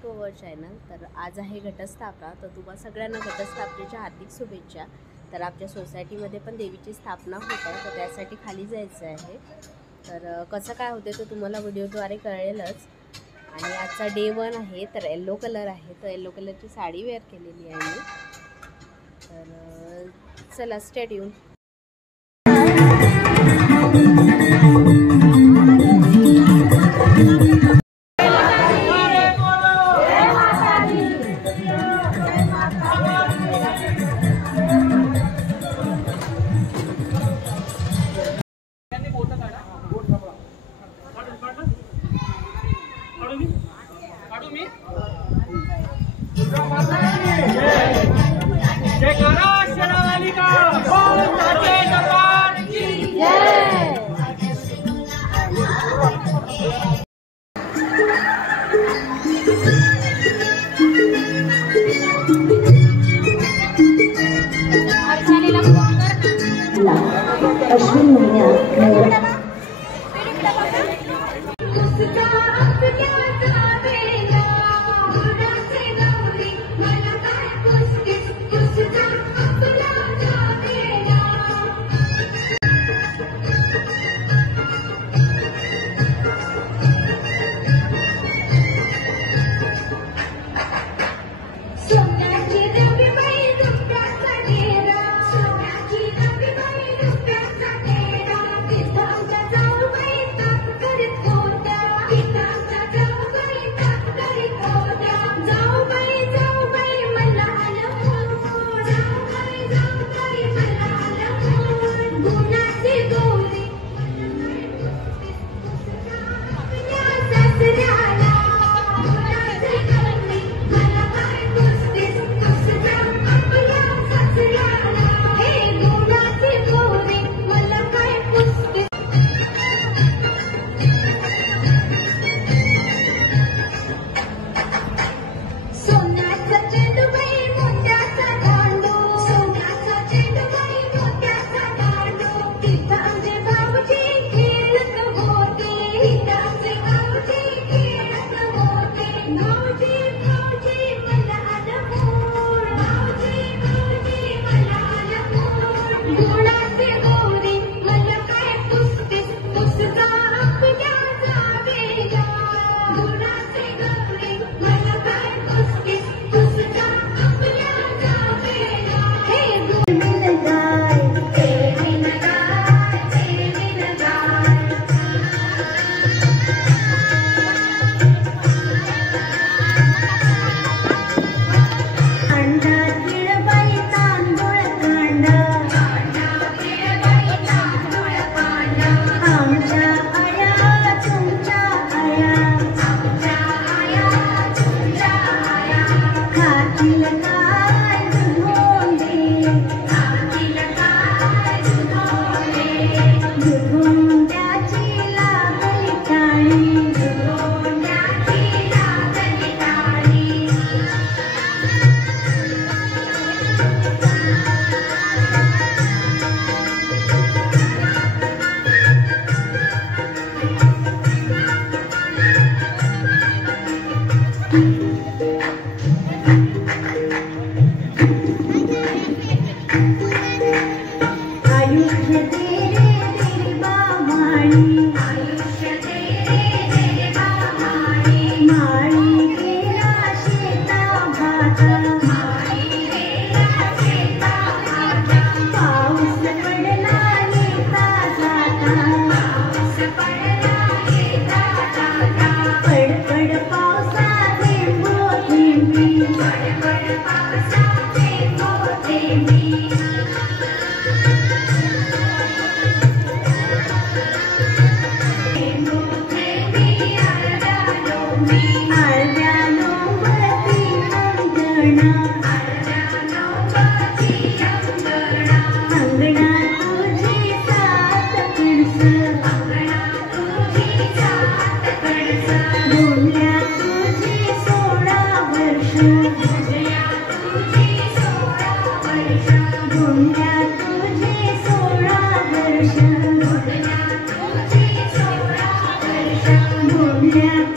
Back to our channel. तर आज आहे घटस्थापना, तर तुम्हाला सगळ्यांना घटस्थापनेच्या हार्दिक शुभेच्छा। तर आपल्या सोसायटीमध्ये पण देवीची स्थापना होत आहे, तर त्यासाठी खाली जायचं आहे। तर कसं काय होते तर तुम्हाला व्हिडिओद्वारे कळेलच। आणि आजचा डे 1 आहे, तर येलो कलर आहे, तर येलो कलरची साडी वेअर केलेली आहे मी। तर चला स्टे ट्यून। अश्विन महिन्यात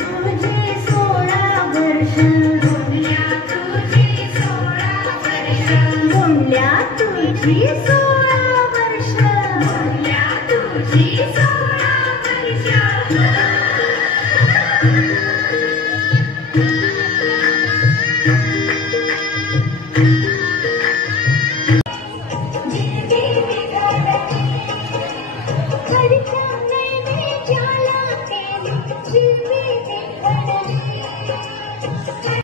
तुझे 16 वर्ष तुझी 16 वर्ष. तुझी 16 वर्ष.